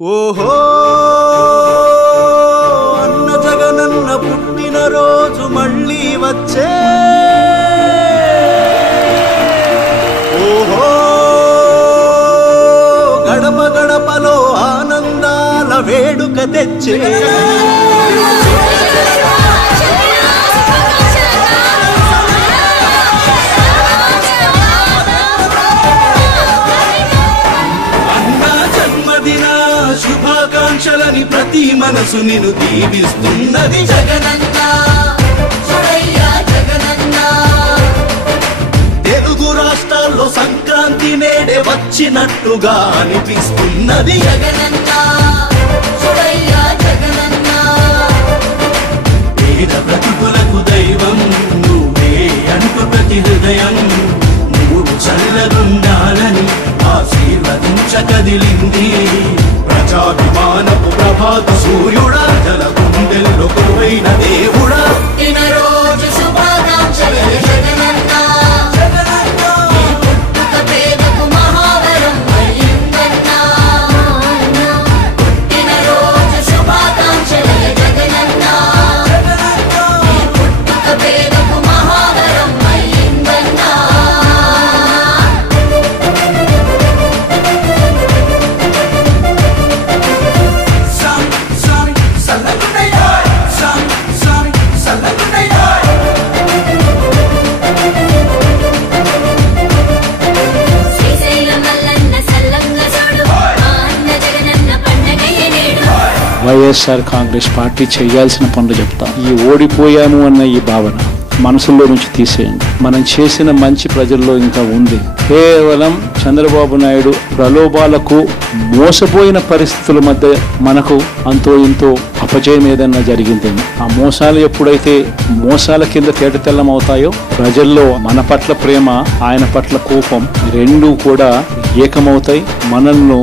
ఓహో అన్న జగనన్న పుట్టిన రోజు మళ్ళీ వచ్చే ఓహో గడప గడపలో ఆనందాల వేడుక తెచ్చే శుభాకాంక్షలని ప్రతి మనసు నిన్ను దీవిస్తున్నది జగనన్న చూడయ్యా జగనన్న తెలుగు రాష్ట్రాల్లో సంక్రాంతి నేడే వచ్చినట్టుగా అనిపిస్తున్నది జగనన్న చూడయ్యా జగనన్న పేద ప్రతిభులకు దైవం నువ్వే అంటూ ప్రతి హృదయం నువ్వు చల్లగుండాలని ఆశీర్వదించకదిలింది ప్రజాభిమానపు ప్రభాత సూర్యుడా జల గుండెల్లో కొలువైన దేవుడా ఇన రోజు శుభాకాంక్షలే జగనన్న ఈ పుట్టుక పేదకు మహావరం అయ్యిందన్న ఇన రోజు శుభాకాంక్షలే జగనన్న ఈ పుట్టుక పేదకు మహావరం అయ్యిందన్న వైఎస్ఆర్ కాంగ్రెస్ పార్టీ చేయాల్సిన పనులు చెప్తాం. ఈ ఓడిపోయాము అన్న ఈ భావన మనసులో నుంచి తీసేయండి. మనం చేసిన మంచి ప్రజల్లో ఇంకా ఉంది. కేవలం చంద్రబాబు నాయుడు ప్రలోభాలకు మోసపోయిన పరిస్థితుల మధ్య మనకు అంతో ఇంతో అపజయం ఏదన్నా జరిగిందేమో. ఆ మోసాలు ఎప్పుడైతే మోసాల కింద తేటతెల్లం అవుతాయో ప్రజల్లో మన పట్ల ప్రేమ, ఆయన పట్ల కోపం రెండూ కూడా ఏకమవుతాయి. మనల్ని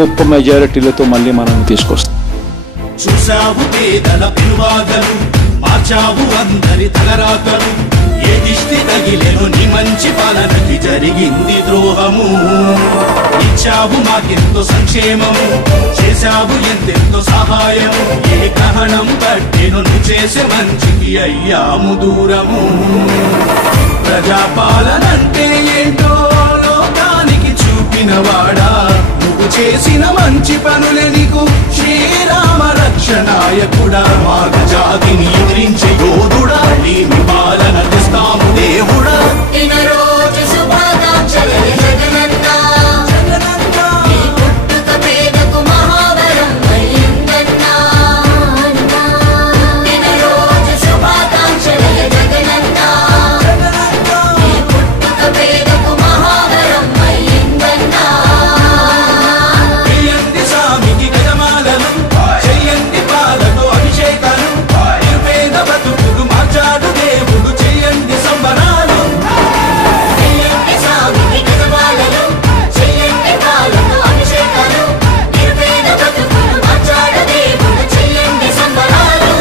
గొప్ప మెజారిటీలతో మళ్ళీ మనల్ని తీసుకొస్తాం. చూసావు పేదల పిలువాగలు, మార్చావు అందరి తలరాతలు. ఏ దిష్టి తగిలేను నీ మంచి పాలనకి జరిగింది ద్రోహము. ఇచ్చావు మాకెంతో సంక్షేమము, చేశావు ఎంతెంతో సహాయము. ఏ గ్రహణం పట్టెను నువ్వు చేసే మంచికి అయ్యాము దూరము. ప్రజాపాలనంటే ఏంటో లోకానికి చూపినవాడా, నువ్వు చేసిన మంచి పనులే నీకు శ్రీరామ రక్షణాయకుడా. మాగ జాతిని ఎదిరించే యోధుడా, నీ పాలన తెస్తాము దేవుడా. ఇన రోజు శుభాకాంక్షలే జగనన్న ఈ పుట్టుక పేదకు మహావరం అయ్యిందన్న. ఇన రోజు శుభాకాంక్షలే జగనన్న ఈ పుట్టుక పేదకు మహావరం అయ్యిందన్న. చెయ్యండి స్వామికి గజమాలలు, చెయ్యండి పాలతో అభిషేకాలు. నిర్వేద బతుకులు మార్చాడు దేవుడు, చెయ్యండి సంబరాలు. చెయ్యండి స్వామికి గజమాలలు, చెయ్యండి పాలతో అభిషేకాలు. నిర్వేద బతుకులు మార్చాడు దేవుడు, చెయ్యండి సంబరాలు.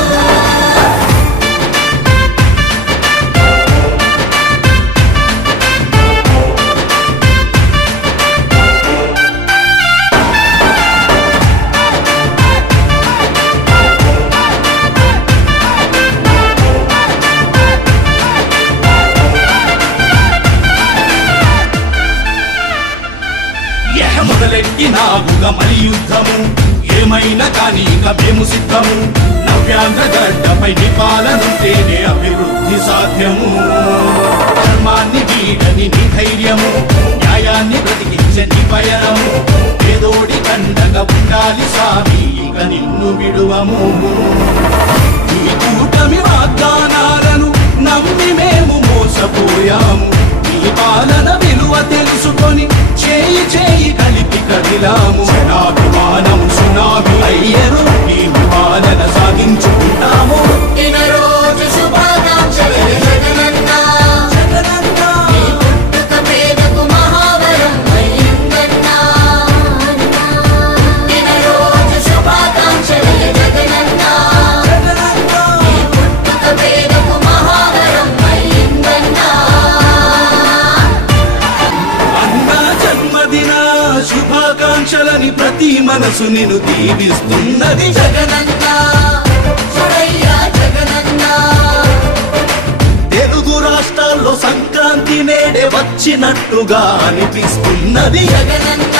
మొదలెట్టినావుగా మలి యుద్ధము, ఏమైనా కానీ ఇక మేము సిద్ధము. నవ్యాంధ్ర గడ్డపై నీ పాలనుంటేనే అభివృద్ధి సాధ్యము. ధర్మాన్ని వీడని నీ ధైర్యము, న్యాయాన్ని బ్రతికించే నీ పయనము. పేదోడి కండగా ఉండాలి సామి, ఇక నిన్ను విడువము. ఈ కూటమి వాగ్దానాలను నమ్మి మేము మోసపోయాము. నీ పాలన విలువ తెలుసుకొని చేయి చేయి కలిపి కదిలాము. జనాభిమానం సునామీ అయ్యను, నీ పాలన సాగించుకుంటాము. ఇన రోజు శుభాకాంక్షలే జగనన్న ఈ పుట్టుక పేదకు మహావరం అయ్యిందన్న. ఇన రోజు శుభాకాంక్షలే జగనన్న ఈ పుట్టుక పేదకు మహావరం అయ్యిందన్న. అన్న జన్మదిన శుభాకాంక్షలని ప్రతి మన మనసు నిన్ను దీవిస్తున్నది జగనన్న చూడయ్యా జగనన్న తెలుగు రాష్ట్రాల్లో సంక్రాంతి నేడే వచ్చినట్టుగా అనిపిస్తున్నది జగనన్న